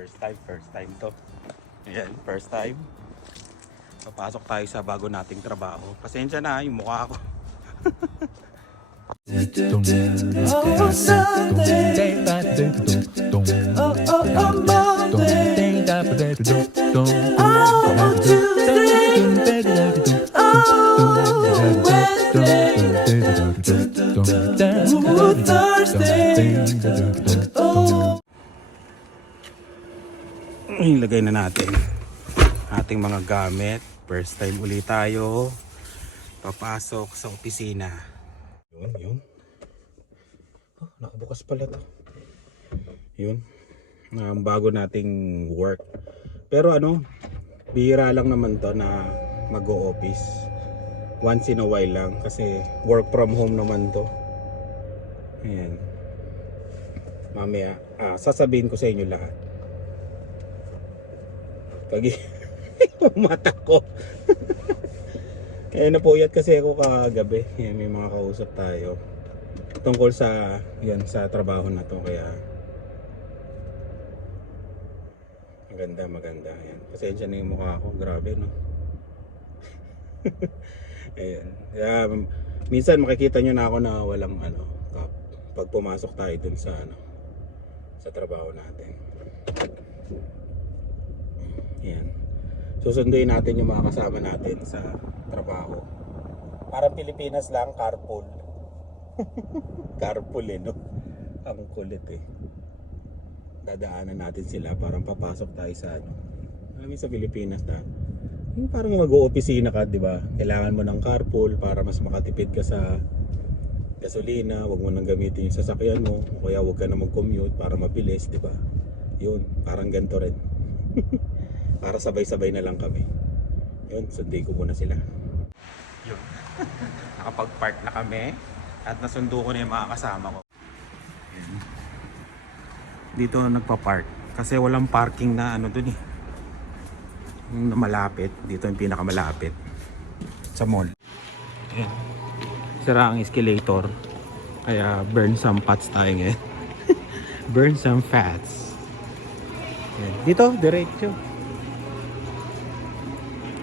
First time, first time to. Ayan, first time. Papasok tayo sa bago nating trabaho. Pasensya na, yung mukha ko. Ilagay na natin ating mga gamit. First time ulit tayo. Papasok sa opisina. Yun, yun. Oh, nakabukas pala to. Yun. Ang bago nating work. Pero ano, bihira lang naman to na mag-o-office. Once in a while lang kasi work from home naman to. Ayan. Mamaya, ah, sasabihin ko sa inyo lahat. Pag mata ko. Kaya napuyat kasi ako kagabi. Yan, may mga kausap tayo. Tungkol sa, yan, sa trabaho na to. Kaya, maganda, maganda. Yan. Pasensya na yung mukha ko. Grabe, no? Ayan. Kaya, minsan makikita nyo na ako na walang ano. Pag pumasok tayo dun sa ano, sa trabaho natin. Yan. Susunduin natin yung mga kasama natin sa trabaho. Parang Pilipinas lang, carpool. carpool eh, no? Ang kulit eh. Dadaanan natin sila, parang papasok tayo sa ano. Alam sa Pilipinas na, yung parang mag-opisina ka, di ba? Kailangan mo ng carpool para mas makatipid ka sa gasolina, wag mo nang gamitin yung sasakyan mo, o kaya wag ka na mag-commute para mabilis, di ba? Yun, parang ganito rin. para sabay-sabay na lang kami. Yun, sunday ko muna sila. Yun. Nakapag-park na kami at nasundo ko na yung mga kasama ko. Yun. Dito nagpa-park kasi walang parking na ano dun eh. Na malapit, dito yung pinakamalapit sa mall. Ayan. Sira ang escalator. Kaya burn some fats tayo ngayon. burn some fats. Ayan. Dito, diretso.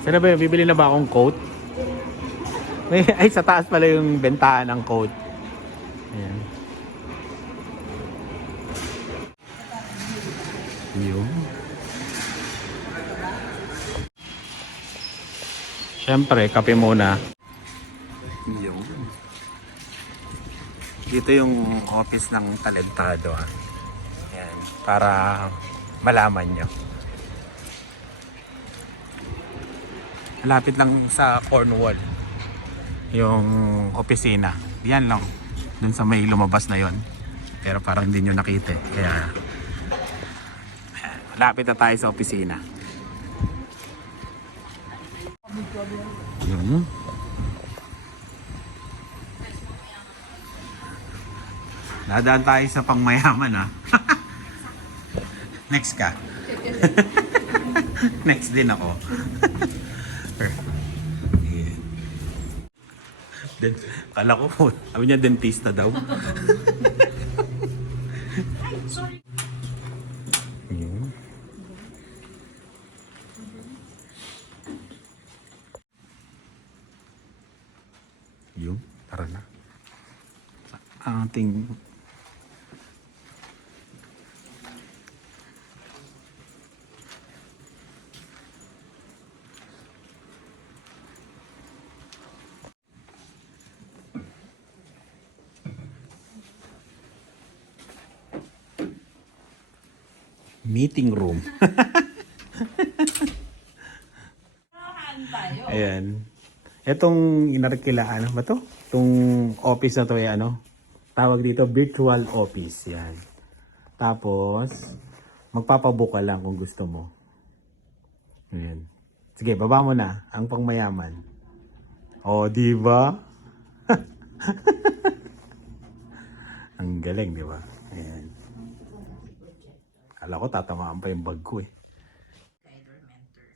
Sana ba yun? Bibili na ba akong coat? May, ay, sa taas pala yung bentahan ng coat. Ayan. Yun. Siyempre, kape muna. Yun. Dito yung office ng talentado. Ah. Ayan. Para malaman nyo. Malapit lang sa Cornwall. Yung opisina. Yan lang. Dun sa may lumabas na yon. Pero parang hindi nyo nakita eh. Kaya malapit na tayo sa opisina. Yun. Nadaan tayo sa pangmayaman ha. Next ka. Next din ako. kala ko sabi niya dentista daw. Ayan. Yun, tara na. Ang ating meeting room. Ayan. Itong inarkila, ano ba to? Itong office na to ay ano? Tawag dito virtual office. Yan. Tapos, magpapabook ka lang kung gusto mo. Ayan. Sige, baba mo na. Ang pangmayaman. O, di ba? Ang galing, di ba? Kala ko tatamaan pa yung bag ko eh. guide or mentor.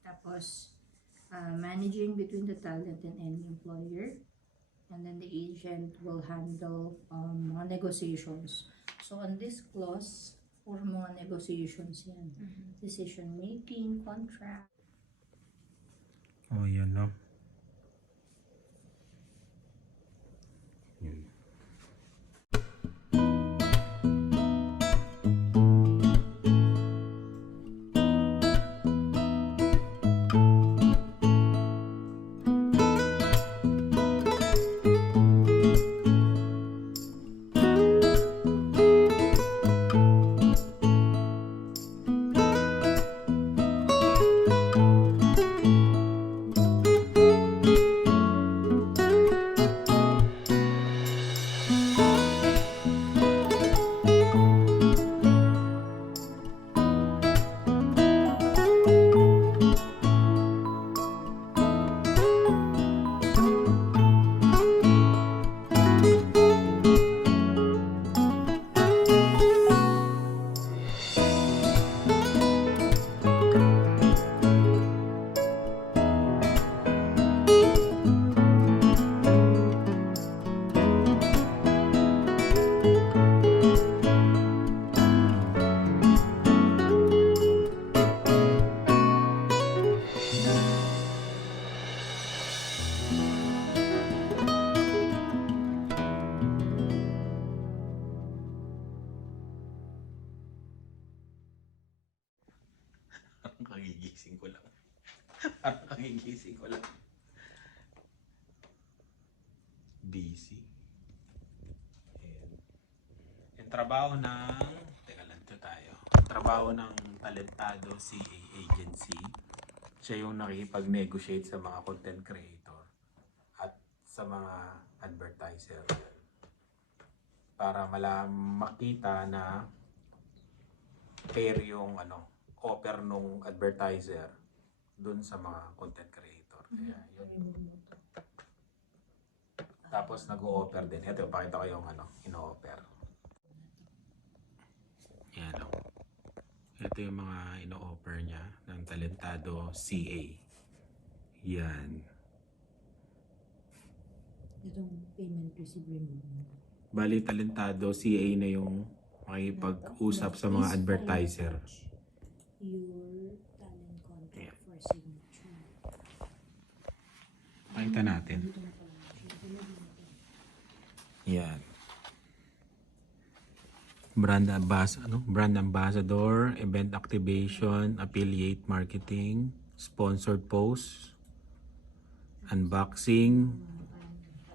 Tapos, uh, managing between the talent and any employer. And then the agent will handle um, mga negotiations. So on this clause, Or mga negotiations yan. Decision making, contract. Oh, yan no. Kagigising ko lang. Kagigising ko lang. Busy. Ayan. Yung trabaho ng... Teka lang, ito tayo. Trabaho ng talentado CA agency. Siya yung nakikipag-negotiate sa mga content creator at sa mga advertiser. Para malam makita na fair yung ano, offer nung advertiser dun sa mga content creator. Kaya yun. Tapos nag-o-offer din. Ito, pakita ko yung ano, ino-offer. Yan o. Ito yung mga ino-offer niya ng talentado CA. Yan. Itong payment receipt removal. Bali, talentado CA na yung makipag-usap sa mga advertiser. Your talent contract Yeah. for signature. Pakita natin. Yan. Brand ambas ano? Brand ambassador, event activation, affiliate marketing, sponsored posts, unboxing,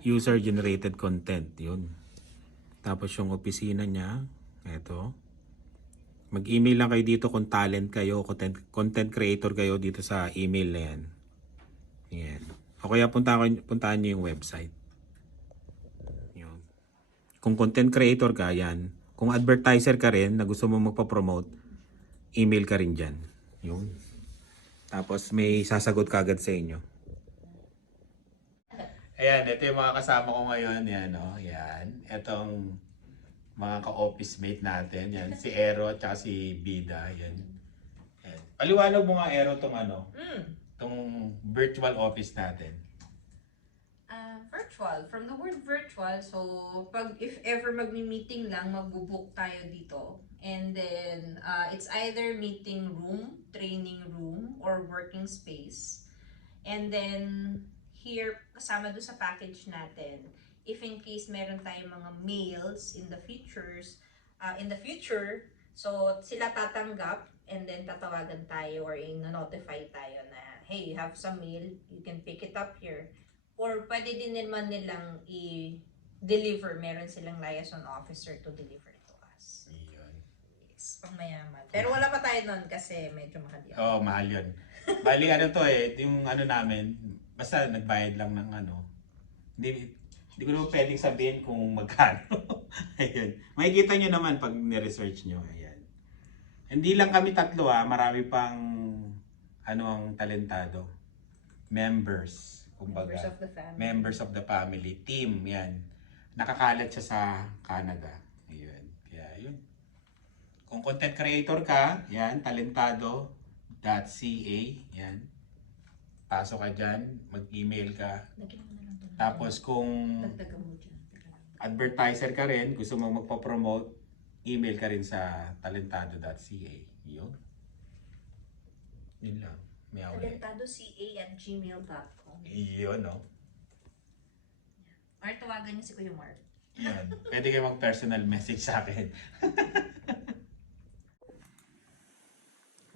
user generated content, 'yun. Tapos yung opisina niya, eto. Mag-email lang kayo dito kung talent kayo, content, content creator kayo dito sa email na yan. Yan. O kaya punta, puntahan nyo yung website. Yun. Kung content creator ka, yan. Kung advertiser ka rin na gusto mo magpa-promote, email ka rin dyan. Yun. Tapos may sasagot ka agad sa inyo. Ayan, ito yung mga kasama ko ngayon. Yan, oh. Yan. Itong mga ka-office mate natin. Yan. Si Ero at saka si Bida. Yan. Yan. Paliwanag mo nga, Ero, tong ano, Mm. tong virtual office natin. Ah, virtual. From the word virtual, so pag if ever magmi-meeting lang, magbo-book tayo dito. And then uh, it's either meeting room, training room, or working space. And then here kasama do sa package natin, if in case meron tayong mga mails in the futures, uh, in the future, so sila tatanggap and then tatawagan tayo or i-notify tayo na hey, you have some mail, you can pick it up here. Or pwede din naman nilang i-deliver. Meron silang liaison officer to deliver to us. Yun. Yes, pang mayaman. Pero wala pa tayo nun kasi medyo mahal yun. Oo, oh, mahal yun. Bali, ano to eh, yung ano namin, basta nagbayad lang ng ano. Hindi, hindi ko naman pwedeng sabihin kung magkano. Ayan. Makikita nyo naman pag ni-research nyo. Ayan. Hindi lang kami tatlo ah, marami pang ano ang talentado. Members, kumbaga. Members of the family. members of the family, team, yan. Nakakalat siya sa Canada. Ayun. Kaya yun. Kung content creator ka, yan, talentado.ca, yan. Pasok ka dyan, mag-email ka. Lagyan Tapos kung Dagdagan mo dyan. Teka lang. advertiser ka rin, gusto mo magpa-promote, email ka rin sa talentado.ca. Yun. Yun lang. May awali. talentadoca at gmail.com Yun, no? Or tawagan niyo si Kuya Mark. Yan. Pwede kayo mag-personal message sa akin.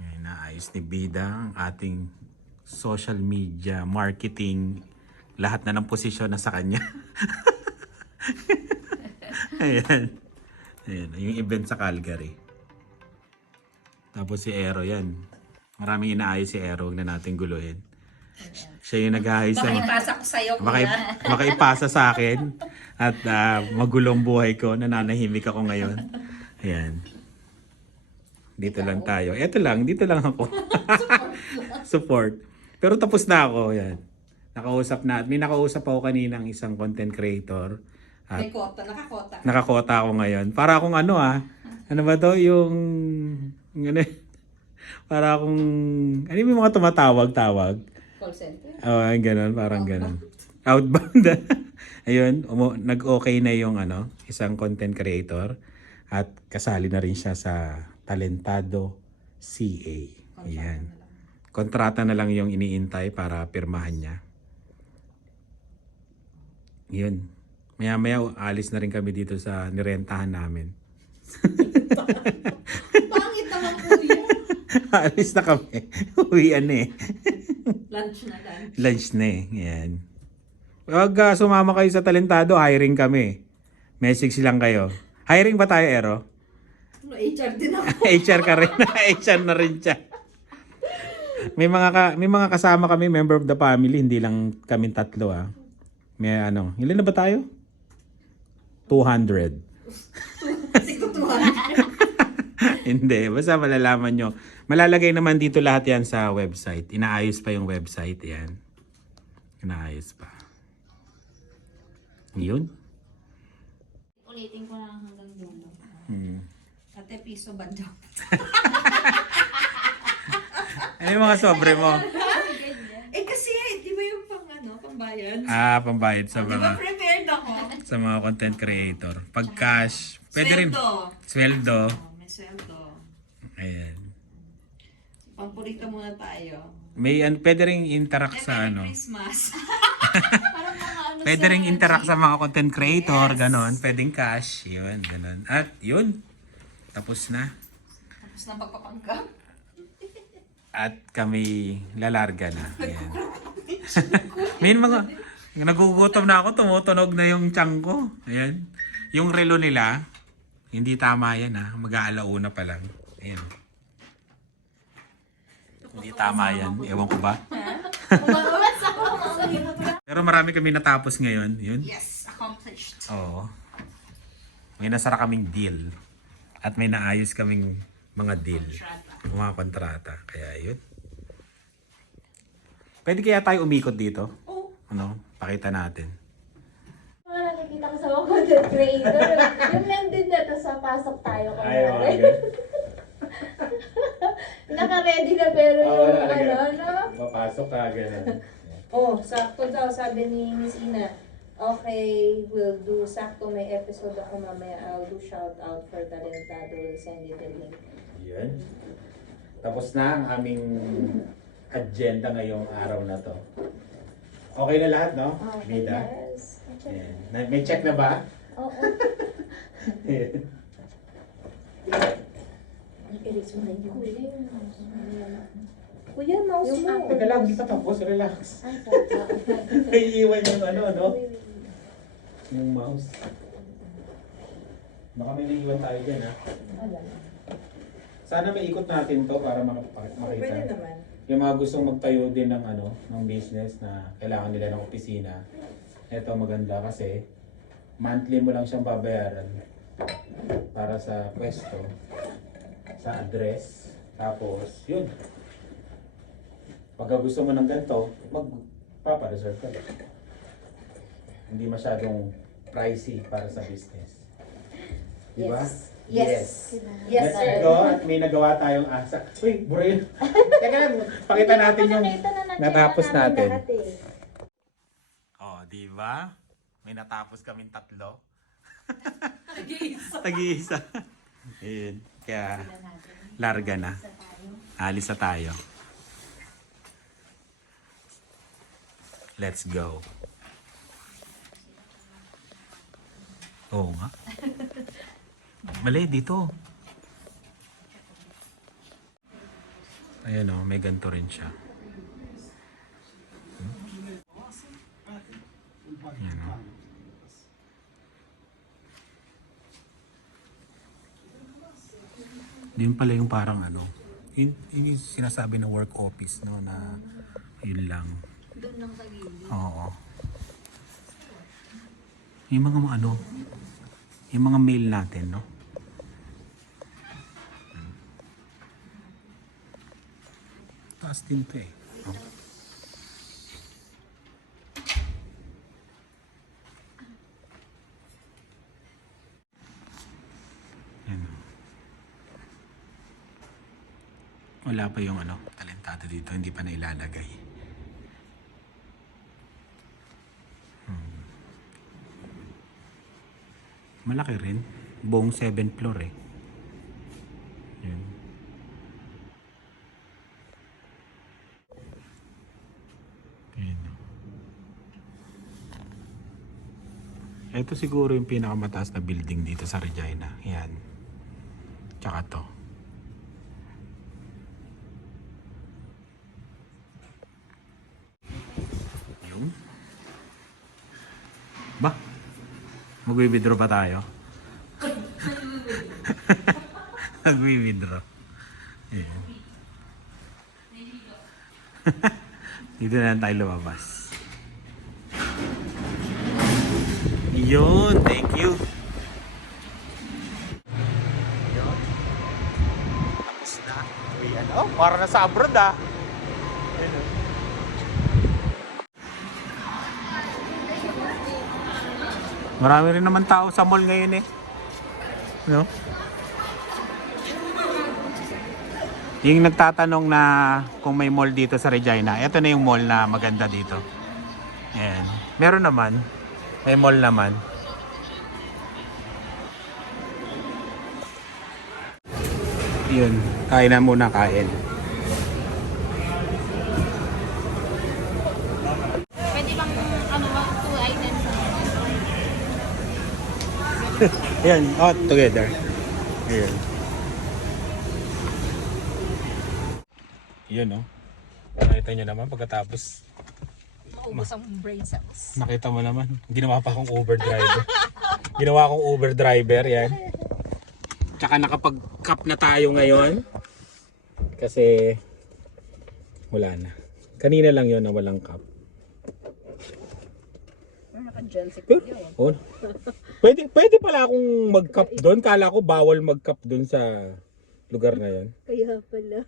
Ngayon, naayos ni Bida ang ating social media, marketing, lahat na ng posisyon na sa kanya. Ayan. Ayan, yung event sa Calgary. Tapos si Ero yan. Maraming inaayos si Ero, huwag na natin guluhin. Siya yung nag-aayos Baka sa... ipasa ko sa'yo, Maka, Kuya. makaipasa sa akin at ah, magulong buhay ko. Nananahimik ako ngayon. Ayan. Dito lang tayo. Eto lang, dito lang ako. Support. Pero tapos na ako. Yan. Nakausap na. May nakausap ako kanina ng isang content creator. At May kota, nakakota. nakakota ako ngayon. Para akong ano ah. Ano ba to? Yung... yung ano, para akong... Ano yung mga tumatawag-tawag? Call center. Oo, oh, ganun, parang ganun. Outbound. Ayun, umu- nag-okay na yung ano, isang content creator at kasali na rin siya sa Talentado CA. Ayan. Kontrata na lang yung iniintay para pirmahan niya. Yun. Maya-maya alis na rin kami dito sa nirentahan namin. Pangit naman Kuya. alis na kami. Uwian na eh. Lunch na lang. Lunch na eh. Yan. Huwag ah, sumama kayo sa talentado, hiring kami. Message lang kayo. Hiring ba tayo, Ero? No, HR din ako. HR ka rin. HR na rin siya. May mga ka, may mga kasama kami, member of the family, hindi lang kami tatlo ah. May ano, ilan na ba tayo? 200. Sigutuhan. hindi, basta malalaman nyo. Malalagay naman dito lahat yan sa website. Inaayos pa yung website yan. Inaayos pa. Yun. Ulitin ko na hanggang dulo. Hmm. Ate, piso ba daw? Ano yung mga sobre mo? Eh kasi, di ba yung pang ano, pambayan? Ah, pambayad sa Di ba mga prepared ako? sa mga content creator. Pag cash, pwede rin. Sweldo. Sweldo. Oh, may sweldo. Ayan. Pampurita muna tayo. May an pwede rin interact sa Merry ano. Christmas. Pwede rin interact sa mga content creator, ganon. Pwedeng cash, yun, ganon. At yun, tapos na. Tapos na pagpapanggap. At kami lalarga na. Ayan. May mga, nagugutom na ako, tumutunog na yung tiyan ko. Ayan. Yung relo nila, hindi tama yan ha. Mag-aalauna pa lang. Ayan. Hindi tama yan. Ewan ko ba? Pero marami kami natapos ngayon. Yun. Yes, accomplished. Oo. May nasara kaming deal. At may naayos kaming mga deal. Mga kontrata. Kaya yun. Pwede kaya tayo umikot dito? Oh, Ano? Pakita natin. Mga nakikita ko sa mga content creator. yung nandun na, tapos papasok tayo. kunwari. Naka-ready na pero Oo, yung nakalagay. ano, ano. Papasok ka, gano'n. Oh, sakto daw, sabi ni Miss Ina. Okay, we'll do, sakto may episode ako mamaya. I'll do shout out for Talentado. We'll send you the link. Yun. Tapos na ang aming agenda ngayong araw na to. Okay na lahat, no? Okay, Bida? yes. Ayan. Na- May check na ba? Oo. Yun. Kuya, mouse Yung mo. Teka lang, di pa tapos. Relax. Naiiwan yung ano, ano? Yung mouse. Baka may naiiwan tayo dyan, ha? Sana may ikot natin to para makap- makita. Pwede naman. Yung mga gustong magtayo din ng ano, ng business na kailangan nila ng opisina. Ito maganda kasi monthly mo lang siyang babayaran para sa pwesto, sa address, tapos yun. Pagka gusto mo ng ganito, magpapa-reserve ka. Hindi masyadong pricey para sa business. Di ba? Yes. Yes, Let's sir. go. At may nagawa tayong asa. Uy, burayin. Teka lang, pakita natin yung natapos na natin. eh. Oh, di ba? May natapos kaming tatlo. Tag-iisa. Ayun. Kaya, larga na. Alis na tayo. Let's go. Oo nga. Mali, dito. Ayan o, may ganito rin siya. Hmm? Ayan o. Yun pala yung parang ano, yun, yun yung sinasabi ng work office, no, na yun lang. Doon lang sa gilid. Oo. Yung mga ano, yung mga mail natin, no? Taas din to. Yan. Wala pa yung ano, talentado dito, hindi pa nailalagay. Malaki rin. Buong 7th floor eh. Yun. Yun. Ito siguro yung pinakamataas na building dito sa Regina. Yan. Tsaka to. Yung. Ba? Magwi-withdraw pa tayo? Magwi-withdraw. Ayan. Dito na lang tayo lumabas. Yun, thank you. Yun. Tapos na. Ayan. Oh, para na sa abroad ah. Marami rin naman tao sa mall ngayon eh. No? Yung nagtatanong na kung may mall dito sa Regina, ito na yung mall na maganda dito. Ayan. Meron naman. May mall naman. Yun. Kain na muna kain. Pwede bang ano ba, two items? Ayan. Oh, together. Ayan. Yun oh. Nakita nyo naman pagkatapos Maubos ang brain cells. Nakita mo naman, ginawa pa akong Uber driver. ginawa akong Uber driver, yan. Tsaka nakapag-cup na tayo ngayon. Kasi wala na. Kanina lang yon na walang cup. Pero, oh, pwede, pwede pala akong mag-cup doon. Kala ko bawal mag-cup doon sa lugar na yon. Kaya pala.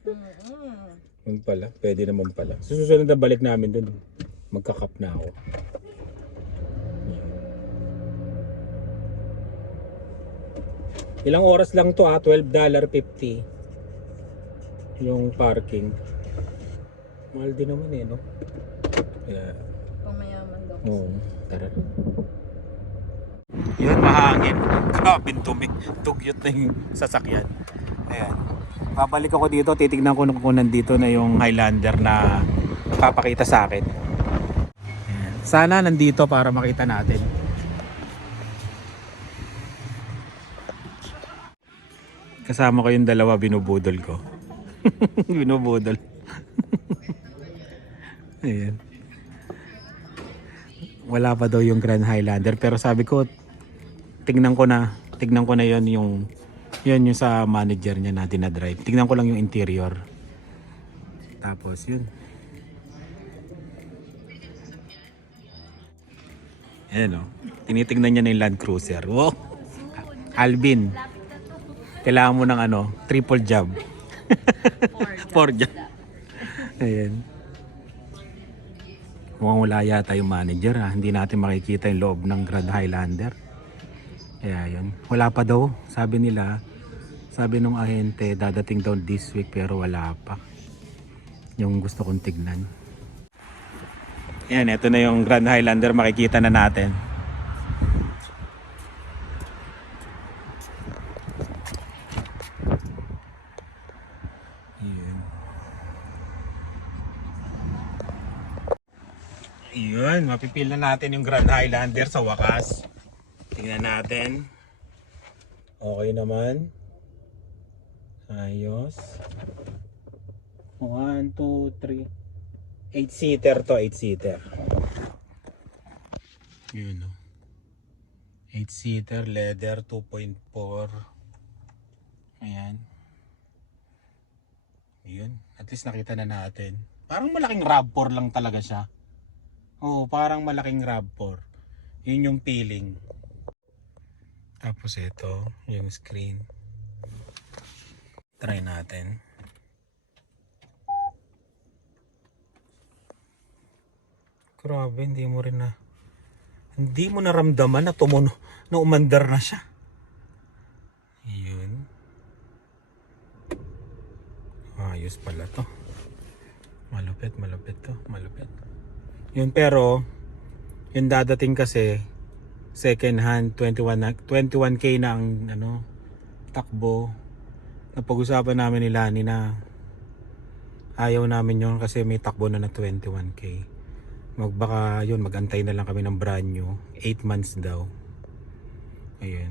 Yun pala, pwede naman pala. Susunod na balik namin doon, magka-cup na ako. Ilang oras lang to ah, $12.50 yung parking. Mahal din naman eh, no? Kaya, Pamayaman daw. oo, tara. Yun, mahangin. Grabe tumi. Tugyot na yung sasakyan. Ayan. Babalik ako dito, titignan ko kung nandito na yung Highlander na papakita sa akin. Sana nandito para makita natin. Kasama ko yung dalawa binubudol ko. binubudol. Ayan. Wala pa daw yung Grand Highlander pero sabi ko tignan ko na tignan ko na yon yung yun yung sa manager niya na dinadrive. Tignan ko lang yung interior. Tapos yun. Ayan o. Tinitignan niya na yung Land Cruiser. Wow. Alvin. Kailangan mo ng ano, triple job. Four job. Ayan. Mukhang wala yata yung manager ha. Hindi natin makikita yung loob ng Grand Highlander. Kaya yun. Wala pa daw. Sabi nila, sabi nung ahente, dadating daw this week pero wala pa. Yung gusto kong tignan. Yan, ito na yung Grand Highlander makikita na natin. Ayan. Ayan, mapipil na natin yung Grand Highlander sa wakas. Tingnan natin. Okay naman. Ayos. 1, 2, 3. 8-seater to, 8-seater. Yun o. 8-seater, leather, 2.4. Ayan. Yun. At least nakita na natin. Parang malaking RAV4 lang talaga siya. Oo, parang malaking RAV4. Yun yung feeling. Tapos ito, yung screen. Try natin. Grabe, hindi mo rin na hindi mo naramdaman na tumuno na umandar na siya. Yun. Ayos pala to. Malupit, malupit to. Malupit. Yun pero, yung dadating kasi, second hand, 21, na- 21k na ang ano, takbo. Napag-usapan namin ni Lani na ayaw namin yun kasi may takbo na na 21k. Magbaka yun, magantay na lang kami ng brand new. 8 months daw. Ayun.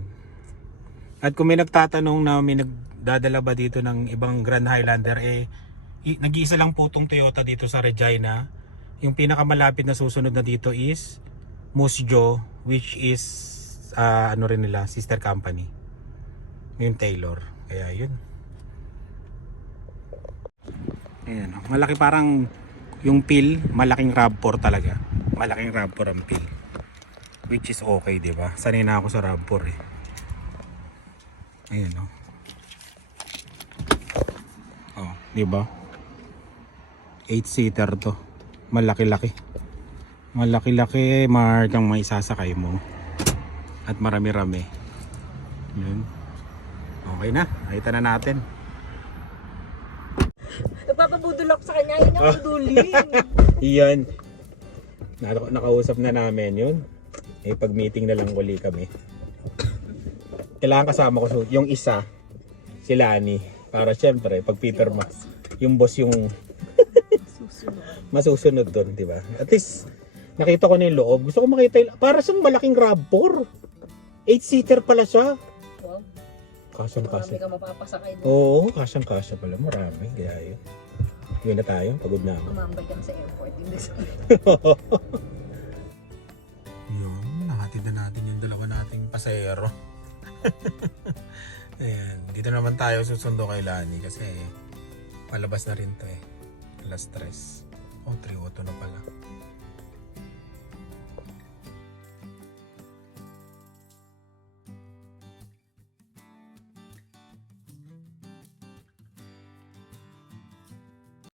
At kung may nagtatanong na may nagdadala ba dito ng ibang Grand Highlander, eh, nag-iisa lang po tong Toyota dito sa Regina. Yung pinakamalapit na susunod na dito is Musjo, which is ah, ano rin nila, sister company. Yung Taylor. Kaya yun. Ayan, malaki parang yung pill, malaking RAV4 talaga. Malaking RAV4 ang pill. Which is okay, di ba? Sanay na ako sa RAV4 eh. Ayan oh. Oh, di ba? 8 seater to. Malaki-laki. Malaki-laki mark ang may sasakay mo. At marami-rami. Yun. Okay na. Nakita na natin. Nagpapabudol ako sa kanya, yun yung budulin. Iyan. Naka- nakausap na namin yun. Eh, pag meeting na lang uli kami. Kailangan kasama ko su- yung isa, si Lani. Para syempre, pag Peter ma, yung boss yung masusunod doon, di ba? At least, nakita ko na yung loob. Gusto ko makita yung, para siyang malaking RAV4. 8-seater pala siya. Wow, Kasyang marami kasya. ka mapapasakay doon. Oo, kasyang kasya pala. Marami. Kaya yun. Yun na tayo. Pagod na ako. Tumambay ka na sa airport. Hindi sa Yun, nahatid na natin yung dalawa nating pasahero. Ayan, dito naman tayo susundo kay Lani kasi palabas na rin to eh. Alas 3. Oh, 3 auto na pala.